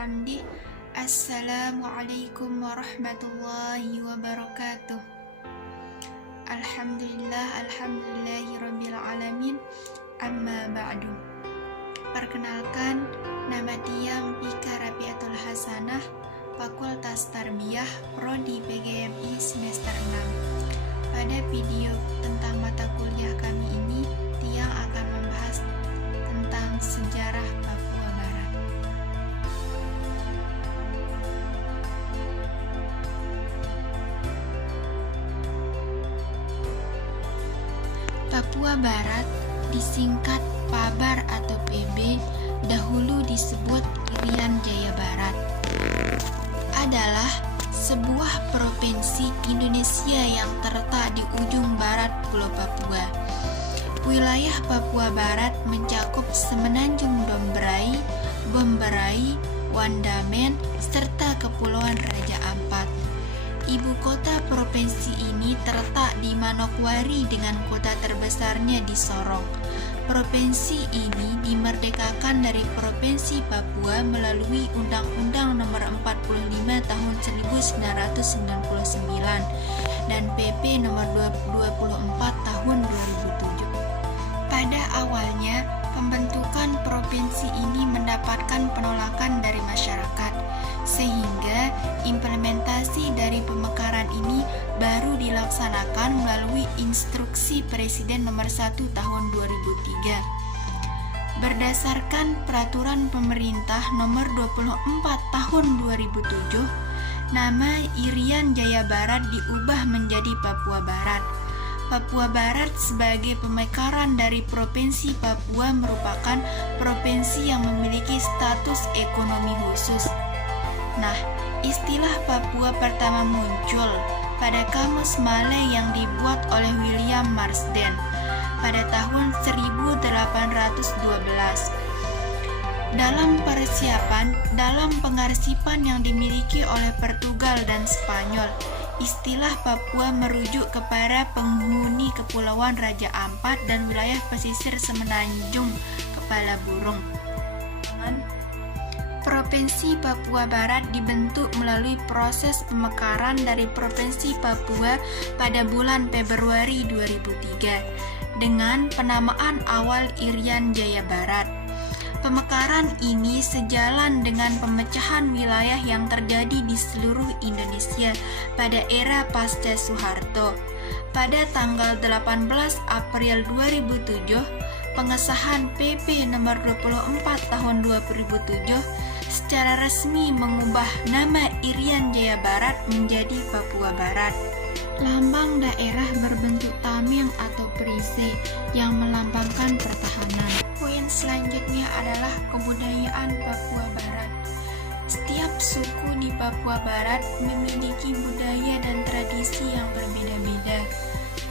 bihamdih. Assalamualaikum warahmatullahi wabarakatuh. Alhamdulillahirabbil alamin. Amma ba'du. Perkenalkan, nama Tiang Pika Rabiatul Hasanah, Fakultas Tarbiyah, Prodi PGMI semester 6. Pada video tentang mata kuliah kami ini, Tiang akan membahas tentang sejarah Papua Barat. Papua Barat disingkat Pabar atau PB, dahulu disebut Irian Jaya Barat, adalah sebuah provinsi Indonesia yang terletak di ujung barat Pulau Papua. Wilayah Papua Barat mencakup Semenanjung Dombrai, Bomberai, Wandamen, serta Kepulauan Raja Ampat. Ibu kota provinsi ini terletak di Manokwari dengan kota terbesarnya di Sorong. Provinsi ini dimerdekakan dari Provinsi Papua melalui Undang-Undang Nomor 45 Tahun 1999 dan PP Nomor 24 Tahun 2007. Pada awalnya, pembentukan provinsi ini mendapatkan penolakan dari masyarakat, sehingga implementasi dari pemekaran ini baru dilaksanakan melalui Instruksi Presiden Nomor 1 Tahun 2003. Berdasarkan Peraturan Pemerintah Nomor 24 Tahun 2007, nama Irian Jaya Barat diubah menjadi Papua Barat. Papua Barat sebagai pemekaran dari Provinsi Papua merupakan provinsi yang memiliki status ekonomi khusus. Nah, istilah Papua pertama muncul pada Kamus Malay yang dibuat oleh William Marsden pada tahun 1812. Dalam pengarsipan yang dimiliki oleh Portugal dan Spanyol, istilah Papua merujuk kepada penghuni Kepulauan Raja Ampat dan wilayah pesisir Semenanjung Kepala Burung. Provinsi Papua Barat dibentuk melalui proses pemekaran dari Provinsi Papua pada bulan Februari 2003 dengan penamaan awal Irian Jaya Barat. Pemekaran ini sejalan dengan pemecahan wilayah yang terjadi di seluruh Indonesia pada era pasca Soeharto. Pada tanggal 18 April 2007, pengesahan PP Nomor 24 Tahun 2007 secara resmi mengubah nama Irian Jaya Barat menjadi Papua Barat. Lambang daerah berbentuk tameng atau perisai yang melambangkan pertahanan. Poin selanjutnya adalah kebudayaan Papua Barat. Setiap suku di Papua Barat memiliki budaya dan tradisi yang berbeda-beda.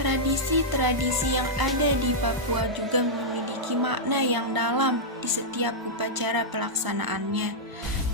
Tradisi-tradisi yang ada di Papua juga memiliki makna yang dalam di setiap upacara pelaksanaannya,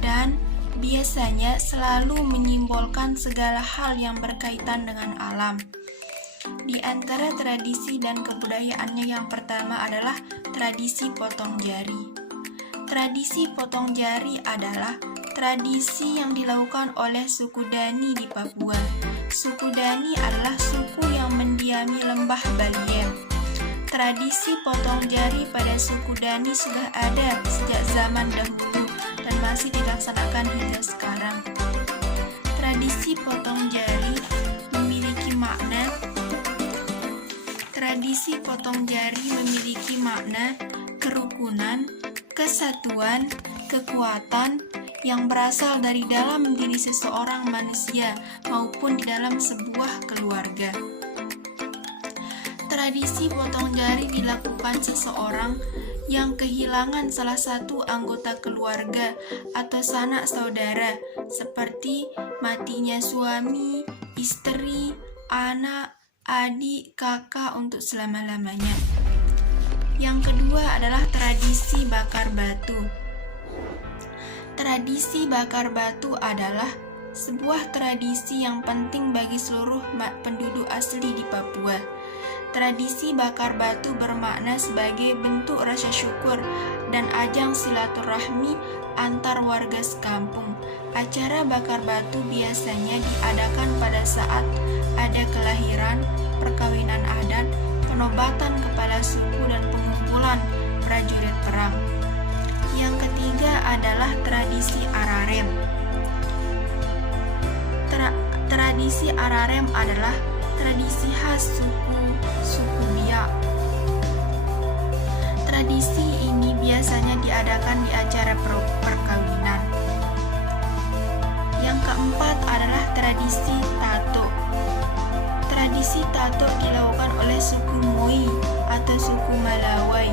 dan biasanya selalu menyimbolkan segala hal yang berkaitan dengan alam. Di antara tradisi dan kebudayaannya yang pertama adalah tradisi potong jari. Tradisi potong jari adalah tradisi yang dilakukan oleh suku Dani di Papua. Suku Dani adalah suku yang mendiami lembah Baliem. Tradisi potong jari pada suku Dani sudah ada sejak zaman dahulu dan masih dilaksanakan hingga sekarang. Tradisi potong jari memiliki makna kerukunan, kesatuan, kekuatan yang berasal dari dalam diri seseorang manusia maupun di dalam sebuah keluarga. Tradisi potong jari dilakukan seseorang yang kehilangan salah satu anggota keluarga atau sanak saudara, seperti matinya suami, istri, anak, adik, kakak untuk selama-lamanya. Yang kedua adalah tradisi bakar batu. Tradisi bakar batu adalah sebuah tradisi yang penting bagi seluruh penduduk asli di Papua. Tradisi bakar batu bermakna sebagai bentuk rasa syukur dan ajang silaturahmi antar warga sekampung. Acara bakar batu biasanya diadakan pada saat ada kelahiran, perkawinan adat, penobatan kepala suku, dan pengumpulan prajurit perang. Yang ketiga adalah tradisi Ararem. Tradisi Ararem adalah tradisi khas suku Biak. Tradisi ini biasanya diadakan di acara perkawinan. Yang keempat adalah tradisi Tato. Tradisi Tato dilakukan oleh suku Moi atau suku Malawai.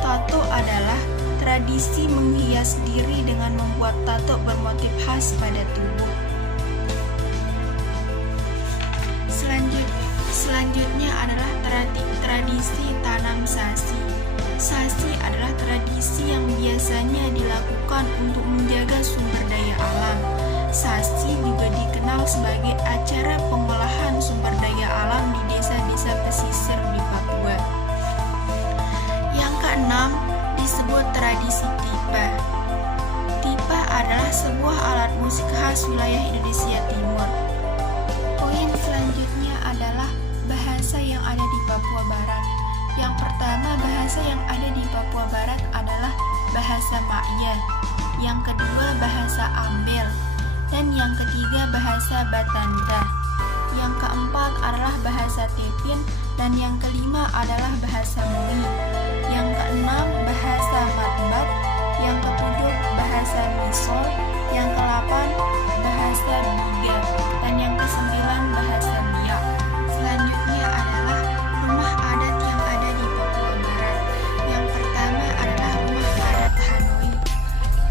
Tato adalah tradisi menghias diri dengan membuat tato bermotif khas pada tubuh. Selanjutnya adalah tradisi tanam sasi. Sasi adalah tradisi yang biasanya dilakukan untuk menjaga sumber daya alam. Sasi juga dikenal sebagai acara pengolahan sumber daya alam di desa-desa pesisir di Papua. Yang keenam disebut tradisi tipa. Tipa adalah sebuah alat musik khas wilayah Indonesia Timur. Poin selanjutnya adalah bahasa yang ada di Papua Barat. Yang pertama, bahasa yang ada di Papua Barat adalah bahasa Ma'ya. Yang kedua, bahasa Ambel. Dan yang ketiga, bahasa Batanta. Yang keempat adalah bahasa Tepin. Dan yang kelima adalah bahasa Moi. Yang keenam, bahasa Matbat. Yang ketujuh, bahasa Misol. Yang kedelapan, bahasa Biga. Dan yang kesembilan, bahasa Biak. Selanjutnya adalah rumah adat yang ada di Papua Barat. Yang pertama adalah rumah adat Hanoi.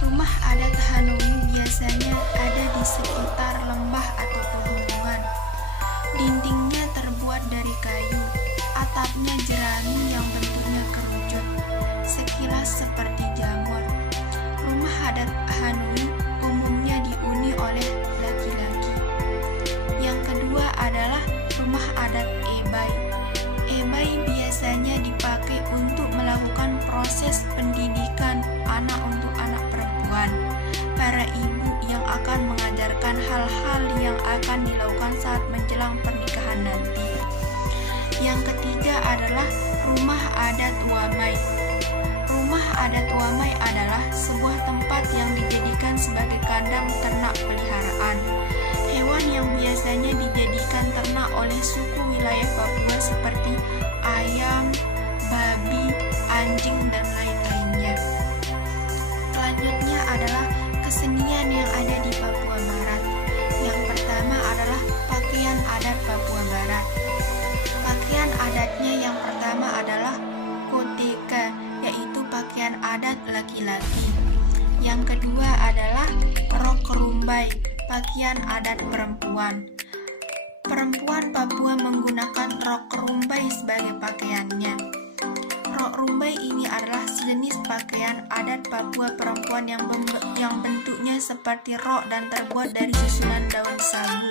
Rumah adat Hanoi biasanya ada di sekitar lembah atau pegunungan. Dindingnya terbuat dari kayu, atapnya jerami yang bentuknya kerucut, sekilas seperti jamur. Rumah adat Hanoi umumnya dihuni oleh laki-laki. Yang kedua adalah rumah adat Ebai. Ebai biasanya dipakai untuk melakukan proses pendidikan anak untuk anak perempuan. Para ibu yang akan mengajarkan hal-hal yang akan dilakukan saat menjelang pernikahan nanti. Yang ketiga adalah rumah adat Wamai. Rumah adat Wamai adalah sebuah tempat yang dijadikan sebagai kandang ternak peliharaan. Hewan yang biasanya dijadikan ternak oleh suku wilayah Papua seperti ayam, babi, anjing, dan lain-lainnya. Selanjutnya adalah kesenian yang ada di Papua Barat. Yang pertama adalah pakaian adat Papua Barat. Pakaian adatnya yang pertama adalah koteka, yaitu pakaian adat laki-laki. Yang kedua adalah rok rumbai, pakaian adat perempuan. Perempuan Papua menggunakan rok rumbai sebagai pakaiannya. Rok rumbai ini adalah sejenis pakaian adat Papua perempuan yang bentuknya seperti rok dan terbuat dari susunan daun sagu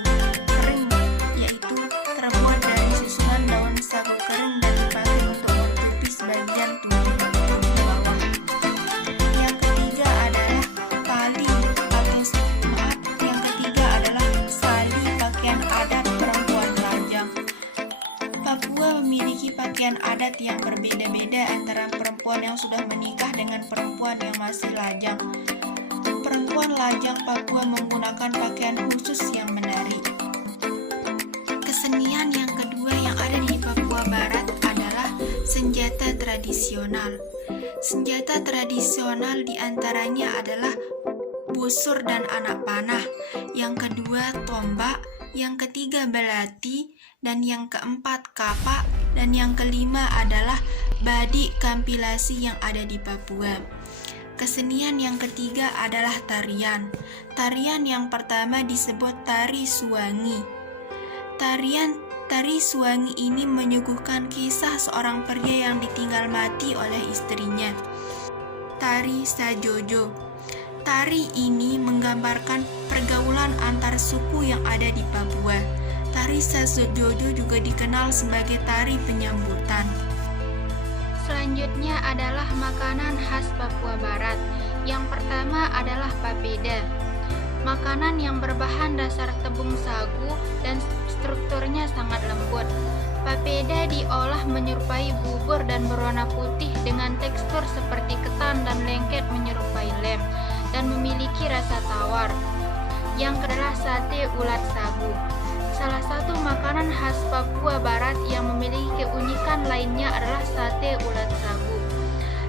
kering, yaitu terbuat dari susunan daun sagu kering dan dipakai untuk menutupi sebagian tubuh bawah. Yang ketiga adalah sali, pakaian adat perempuan lajang. Papua memiliki pakaian adat yang berbeda-beda antara perempuan yang sudah menikah dengan perempuan yang masih lajang. Perempuan lajang Papua menggunakan pakaian khusus yang menarik. Kesenian yang kedua yang ada di Papua Barat adalah senjata tradisional. Senjata tradisional diantaranya adalah busur dan anak panah. Yang kedua tombak, yang ketiga belati, dan yang keempat kapak, dan yang kelima adalah badik kampilasi yang ada di Papua. Kesenian yang ketiga adalah tarian. Tarian yang pertama disebut tari suwangi. Tari suwangi ini menyuguhkan kisah seorang pria yang ditinggal mati oleh istrinya. Tari sajojo. Tari ini menggambarkan pergaulan antar suku yang ada di Papua. Tari Sasododo juga dikenal sebagai tari penyambutan. Selanjutnya adalah makanan khas Papua Barat. Yang pertama adalah papeda. Makanan yang berbahan dasar tepung sagu dan strukturnya sangat lembut. Papeda diolah menyerupai bubur dan berwarna putih dengan tekstur seperti ketan dan lengket menyerupai lem dan memiliki rasa tawar. Yang kedua, sate ulat sagu. Salah satu makanan khas Papua Barat yang memiliki keunikan lainnya adalah sate ulat sagu.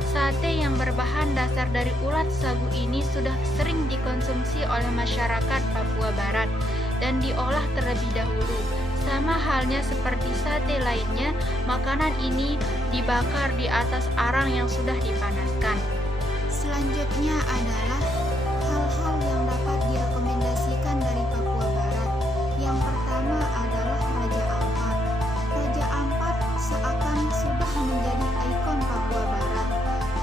Sate yang berbahan dasar dari ulat sagu ini sudah sering dikonsumsi oleh masyarakat Papua Barat dan diolah terlebih dahulu. Sama halnya seperti sate lainnya, makanan ini dibakar di atas arang yang sudah dipanaskan. Selanjutnya adalah hal-hal yang dapat direkomendasikan dari Papua Barat. Yang pertama adalah Raja Ampat. Raja Ampat seakan sudah menjadi ikon Papua Barat.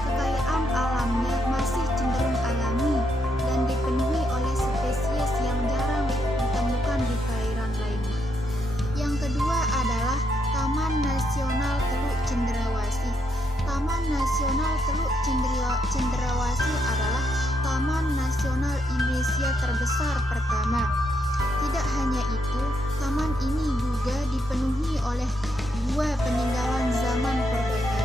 Kekayaan alamnya masih cenderung alami dan dipenuhi oleh spesies yang jarang ditemukan di perairan lainnya. Yang kedua adalah Taman Nasional Teluk Cendrawasih. Taman Nasional Teluk Cendrawasih adalah Taman Nasional Indonesia terbesar pertama. Tidak hanya itu, taman ini juga dipenuhi oleh 2 peninggalan zaman purba.